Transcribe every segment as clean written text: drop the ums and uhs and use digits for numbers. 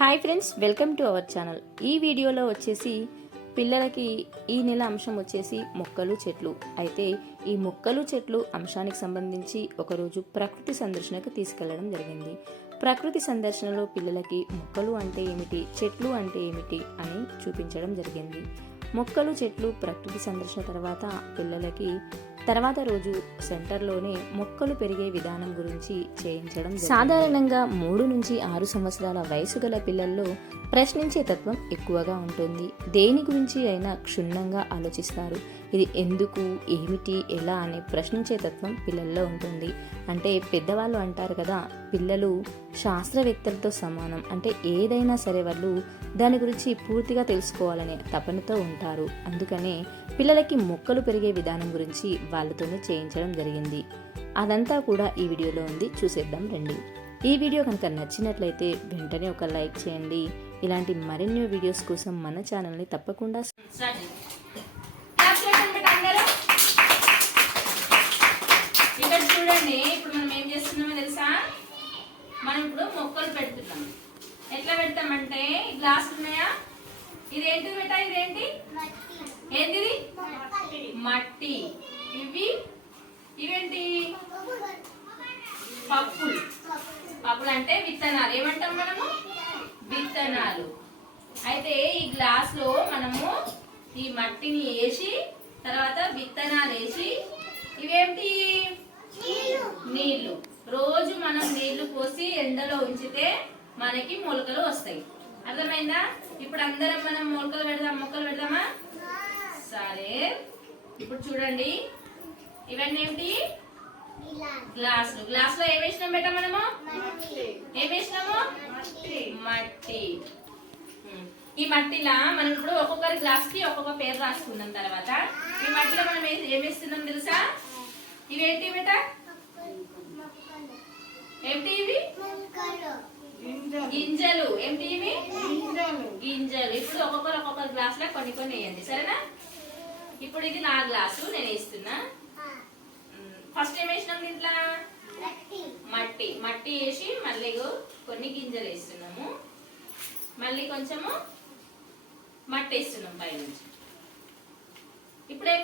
Hi friends, welcome to our channel. ఈ వీడియోలో వచ్చేసి పిల్లలకి ఈ నెల అంశం వచ్చేసి మొక్కలు చెట్లు. అయితే ఈ మొక్కలు చెట్లు అంశానికి సంబంధించి ఒకరోజు ప్రకృతి సందర్శనకు తీసుకెళ్లడం జరిగింది. ప్రకృతి సందర్శనలో పిల్లలకి మొక్కలు అంటే ఏమిటి, చెట్లు అంటే ఏమిటి అని చూపించడం జరిగింది. మొక్కలు చెట్లు ప్రకృతి సందర్శన తర్వాత పిల్లలకి తర్వాత రోజు సెంటర్లోనే మొక్కలు పెరిగే విధానం గురించి చేయించడం. సాధారణంగా 3 నుంచి 6 సంవత్సరాల వయసు గల పిల్లల్లో ప్రశ్నించే తత్వం ఎక్కువగా ఉంటుంది. దేని గురించి అయినా క్షుణ్ణంగా ఆలోచిస్తారు. ఇది ఎందుకు, ఏమిటి, ఎలా అనే ప్రశ్నించే తత్వం పిల్లల్లో ఉంటుంది. అంటే పెద్దవాళ్ళు అంటారు కదా, పిల్లలు శాస్త్రవేత్తలతో సమానం. అంటే ఏదైనా సరే వాళ్ళు దాని గురించి పూర్తిగా తెలుసుకోవాలనే తపనతో ఉంటారు. అందుకనే పిల్లలకి మొక్కలు పెరిగే విధానం గురించి వాళ్ళతోనే చేయించడం జరిగింది. అదంతా కూడా ఈ వీడియోలో ఉంది, చూసేద్దాం రండి. ఈ వీడియో కనుక నచ్చినట్లయితే వెంటనే ఒక లైక్ చేయండి. ఇలాంటి మరిన్ని వీడియోస్ కోసం మన ఛానల్ని తప్పకుండా ఇక్కడ చూడండి. ఇప్పుడు మనం ఏం చేస్తున్నామో తెలుసా? మనం ఇప్పుడు మొక్కలు పెడుతున్నాం. ఎట్లా పెడతామంటే గ్లాసులు ఉన్నాయా? ఇదేంటి బేటా? ఇదేంటి? ఏంటిది? మట్టి. ఇవేంటి? పప్పులు. పప్పులు అంటే విత్తనాలు. ఏమంటాం మనము? విత్తనాలు. అయితే ఈ గ్లాస్ లో మనము ఈ మట్టిని వేసి తర్వాత విత్తనాలు వేసి ఇవేంటి? నీళ్లు. రోజు మనం నీళ్లు పోసి ఎండలో ఉంచితే మనకి మొలకలు వస్తాయి. అర్థమైందా? ఇప్పుడు అందరం మనం మొక్కలు పెడదామా? సరే. ఇప్పుడు చూడండి, ఇవన్నీ ఏమిటి? గ్లాసులు. గ్లాస్ లో ఏం వేసినాం బేటా? మనము ఏం వేసినాము? మట్టి. ఈ మట్టిలా మనం ఇప్పుడు ఒక్కొక్కరి గ్లాస్ కి ఒక్కొక్క పేరు రాసుకున్నాం. తర్వాత ఈ మట్టిలో మనం ఏం వేస్తున్నాం తెలుసా? ఇవేంటి బేటా? ఏమిటి ఇవి? గింజలు. ఏమిటి ఇవి? గింజలు. ఇప్పుడు ఒక్కొక్క గ్లాస్ లో కొన్ని వేయండి, సరేనా? ఇప్పుడు ఇది నా గ్లాసు, నేను వేస్తున్నా. ఫస్ట్ ఏం వేసినాం దీంట్లో? మట్టి వేసి మళ్ళీ కొన్ని గింజలు వేస్తున్నాము. మళ్ళీ కొంచెము మట్టి వేస్తున్నాం పైనుంచి. ఇప్పుడు ఏం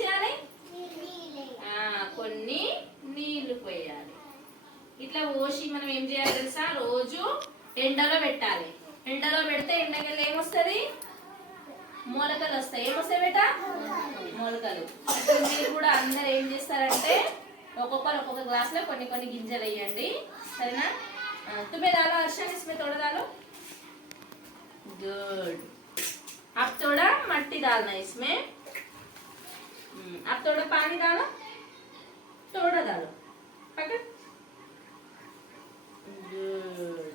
చేయాలి? కొన్ని నీళ్లు పోయాలి. ఇట్లా పోసి మనం ఏం చేయాలి తెలుసా? రోజు ఎండలో పెట్టాలి. ఎండలో పెడితే ఎండకెళ్ళి ఏమొస్తుంది? మొలకలు వస్తాయి. ఏమొస్తాయి బేటా? మొలకలు. మీరు కూడా అందరు ఏం చేస్తారంటే ఒక్కొక్క గ్లాస్ లో కొన్ని గింజలు వేయండి, సరేనా? तुम्हें डालो अर्शन, इसमें थोड़ा डालो. गुड. अब थोड़ा मट्टी डालना इसमें. अब थोड़ा पानी डालो, थोड़ा डालो. पकड़. गुड.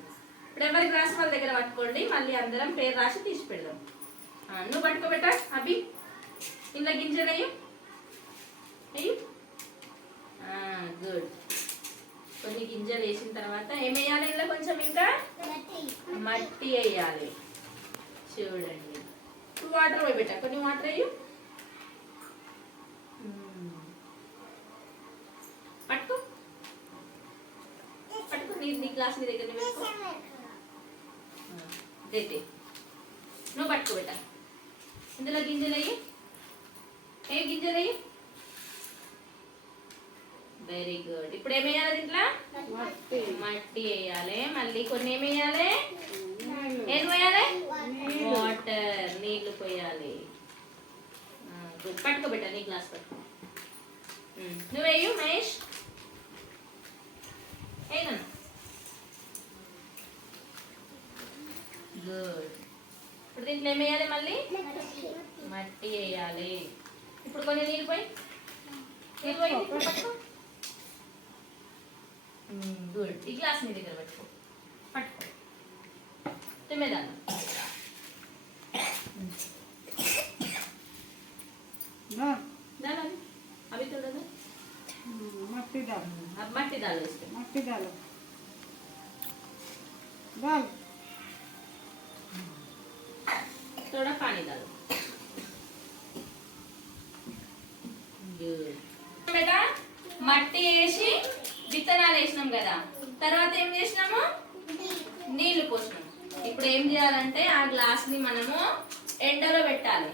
ఇప్పుడు ఎవరి గ్లాస్ వాళ్ళ దగ్గర పట్టుకోండి. మళ్ళీ అందరం పేరు రాసి తీసి పెడదాం. నువ్వు పట్టుకో బేటా. అభి ఇందులో గింజలు వేయు. గుడ్. కొన్ని గింజలు వేసిన తర్వాత ఏం వేయాలి? ఇందులో కొంచెం ఇంకా మట్టి వేయాలి. చూడండి. వాటర్ పోయి బేటా. కొన్ని వాటర్ వేయు. పట్టుకో నీ గ్లాస్ నీ దగ్గర పెట్టుకో. నువ్వు పట్టుకో బేటా. ఇందులో గింజలు వేయి. ఏ గింజలు వేయి. Very good. ఇప్పుడు ఏం వేయాలి దీంట్లో? మట్టి వేయాలి. మళ్ళీ కొన్ని ఏం వేయాలి? ఏం పోయాలి? వాటర్, నీళ్లు పోయాలి. పట్టుకో బేటా, నీ గ్లాస్ పట్టుకో. నువ్వు వేయు మహేష్. వేయను. గుడ్. ఇప్పుడు దీంట్లో ఏం వేయాలి? మళ్ళీ మట్టి వేయాలి. ఇప్పుడు కొన్ని నీళ్ళు పోయి పట్టుకో. గుడ్. ఈ గ్లాస్ నీ దగ్గర పట్టుకో. తుమ్మేదాన్ని अभी थोड़ा सा मट्टी डाल. अब मट्टी डालो इसमें. मट्टी डालो. थोड़ा पानी डालो. बेटा మట్టి వేసి విత్తనాలు వేసినాం కదా, తర్వాత ఏం చేసినాము? ఏం చేయాలంటే ఆ గ్లాస్ ని మనము ఎండలో పెట్టాలి.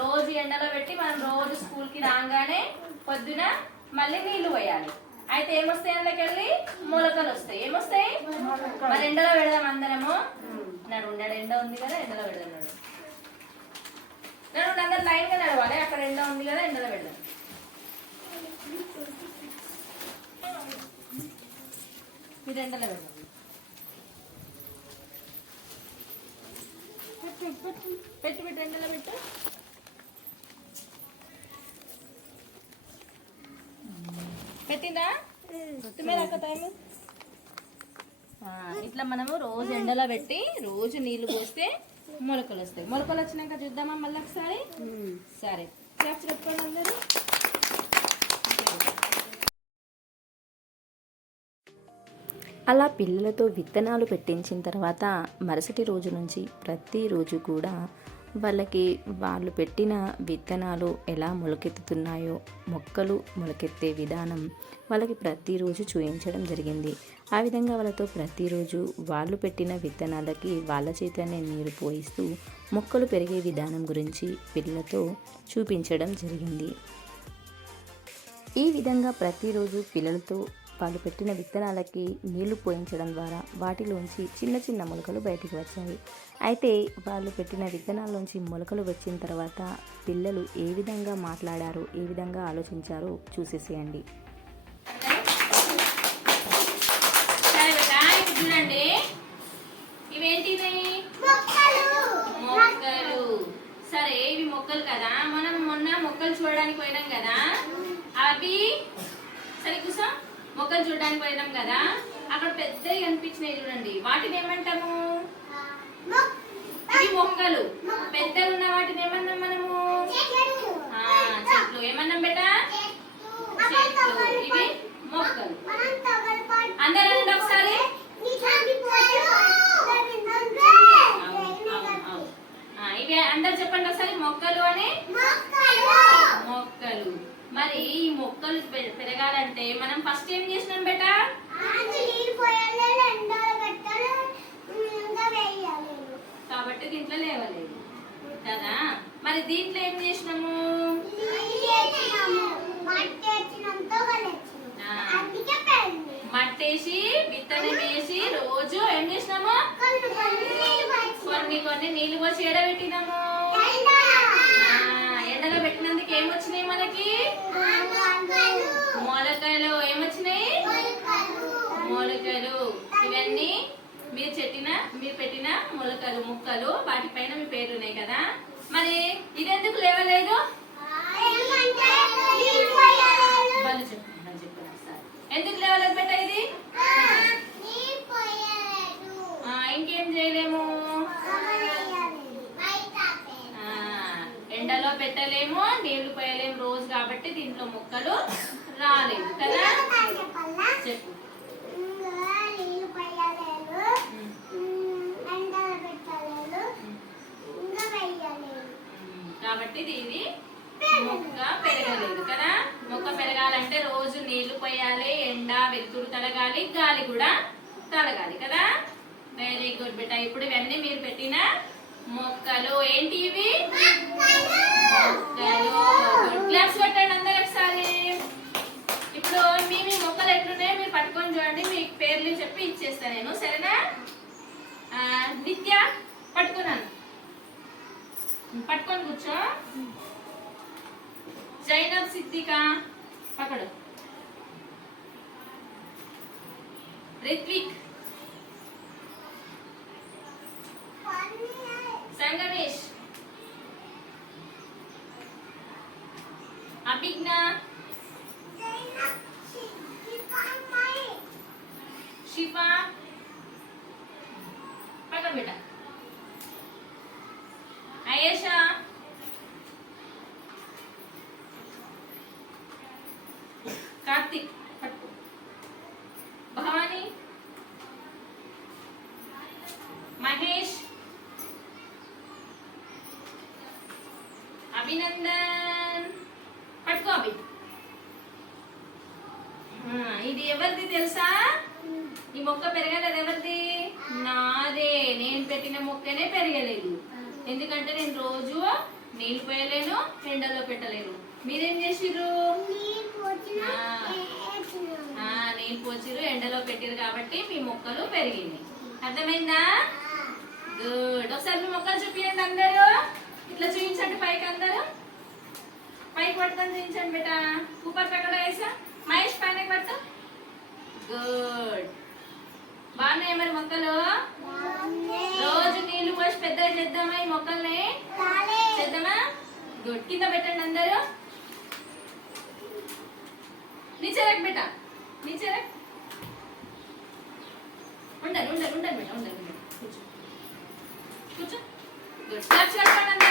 రోజు ఎండలో పెట్టి మనం రోజు స్కూల్ కి రాగానే పొద్దున మళ్ళీ నీళ్లు పోయాలి. అయితే ఏమొస్తాయి అందులోకెళ్ళి మొలకలు వస్తాయి. ఏమొస్తాయి? మరి ఎండలో పెడదాం అందరము. నడు ఎండ ఉంది కదా, ఎండలో పెడదాం. నడు అందరు లైన్ గా నడవాలి. అక్కడ ఎండ ఉంది కదా, ఎండలో పెడదాం. ఇది ఎండలో పెడదాం. పెట్టు పెట్టు ఎండలో పెట్టు. పెట్టిందా? ఇట్లా మనము రోజు ఎండలో పెట్టి రోజు నీళ్లు పోస్తే మొలకలు వస్తాయి. మొలకలు వచ్చినాక చూద్దామా మళ్ళీ ఒకసారి? సరే, క్లాప్స్ పెట్టుకోండి అందరూ. అలా పిల్లలతో విత్తనాలు పెట్టించిన తర్వాత మరుసటి రోజు నుంచి ప్రతిరోజు కూడా వాళ్ళకి వాళ్ళు పెట్టిన విత్తనాలు ఎలా మొలకెత్తుతున్నాయో, మొక్కలు మొలకెత్తే విధానం వాళ్ళకి ప్రతిరోజు చూపించడం జరిగింది. ఆ విధంగా వాళ్ళతో ప్రతిరోజు వాళ్ళు పెట్టిన విత్తనాలకి వాళ్ళ చేతనే నీరు పోయిస్తూ మొక్కలు పెరిగే విధానం గురించి పిల్లలతో చూపించడం జరిగింది. ఈ విధంగా ప్రతిరోజు పిల్లలతో వాళ్ళు పెట్టిన విత్తనాలకి నీళ్లు పోయించడం ద్వారా వాటిలోంచి చిన్న చిన్న మొలకలు బయటికి వచ్చాయి. అయితే వాళ్ళు పెట్టిన విత్తనాల్లోంచి మొలకలు వచ్చిన తర్వాత పిల్లలు ఏ విధంగా మాట్లాడారో, ఏ విధంగా ఆలోచించారో చూసేసేయండి. చూడండి, ఇవేంటివి? మొక్కలు. సరే, ఇవి మొక్కలు కదా. మనం మొన్న మొక్కలు చూడడానికి పోయినాం కదా. అవి సరే కూసో. మొక్కలు చూడడానికి పోయినాం కదా, అక్కడ పెద్దవి కనిపించినాయి చూడండి. వాటిని ఏమంటాము? ఇవి మొక్కలు. పెద్దగా ఉన్న వాటిని ఏమన్నాం మనము? చెట్లు. ఏమన్నాం బేటా? చెట్లు. ఇవి మొక్కలు. అందరూ అనండి ఒకసారి. ఇవి అందరు చెప్పండి ఒకసారి. మొక్కలు అని. మొక్కలు. మరి ఈ మొక్కలు పెరగాలంటే మనం ఫస్ట్ ఏం చేసినాం బేటా? కాబట్టి దీంట్లో లేవలేదు కదా. మరి దీంట్లో ఏం చేసినాము? మట్టేసి విత్తనం వేసి రోజు ఏం చేసినాము? కొన్ని నీళ్లు పోసి ఎడబెట్టినాము. ఎండలో పెట్టినందుకు ఏమొచ్చినాయి మనకి? మొలకలు. ఏమొచ్చినాయి? మొలకలు. ఇవన్నీ మీరు పెట్టిన మొలకలు, ముక్కలు. వాటిపైన మీ పేర్లు ఉన్నాయి కదా. మరి ఇదెందుకు లేవలేదు? వాళ్ళు చెప్పండి ఒకసారి. ఎందుకు లేవలేదు బెట్ట ఇది? ఇంకేం చేయలేము. ఎండలో పెట్టలేము, నీళ్లు పోయలేము రోజు, కాబట్టి దీంట్లో మొక్కలు రాలేదు కదా. చెప్పు. కాబట్టి ఇది మొక్క పెరగలేదు కదా. మొక్క పెరగాలంటే రోజు నీళ్లు పోయాలి, ఎండ వెలుతురు తలగాలి, గాలి కూడా తలగాలి కదా. వెరీ గుడ్ బిడ్డ. ఇప్పుడు ఇవన్నీ మీరు పెట్టిన మొక్కలు. ఏంటి ఇవి? మొక్కలు. గుడ్. క్లాప్స్ కొట్టండి అందరు ఒకసారి. ఇప్పుడు మీ మొక్కలు ఎట్లున్నాయో మీరు పట్టుకొని చూడండి. మీకు పేర్లు చెప్పి ఇచ్చేస్తా నేను, సరేనా? నిత్య పట్టుకున్నాను, పట్టుకొని కూర్చో. జైనబ్ సిద్దిక పక్కడు. రిత్విక్, సంగమేష్, అభిజ్ఞ, శిఫా పక్కన బేట, అయేషా, కార్తిక్ పట్టు, భవానీ, మహేష్, అభినందన్ పట్టుకో. అభి, ఇది ఎవరిది తెలుసా? ఈ మొక్క పెరగలేదు ఎవరిది? నాదే. నేను పెట్టిన మొక్క. మొక్కనే పెరగలేదు. ఎందుకంటే నేను రోజు నీళ్ళు పోయలేను, ఎండలో పెట్టలేను. మీరేం చేసిర్రు? నీళ్ళు పోసిర్రు, ఎండలో పెట్టిరు కాబట్టి మీ మొక్కలు పెరిగినాయి. అర్థమైందా? గుడ్. ఒకసారి మీ మొక్కలు చూపించండి అందరూ. ఇట్లా చూపించండి పైకి అందరూ. పైకి పట్టుకొని చూపించండి బేట. ఊపర్ పక్కడ వేసా. మహేష్ పైన పట్టు. గుడ్. బాగున్నాయి మరి మొక్కలు? రోజు నీళ్లు పోసి పెద్దగా చేద్దామా ఈ మొక్కల్ని? చేద్దామా? గుడ్. కింద పెట్టండి అందరూ. नीचे रख बेटा, नीचे रख. ఉండండి బేట, ఉండండి. కూర్చో. గుడ్. క్లాప్స్ కొట్టండి.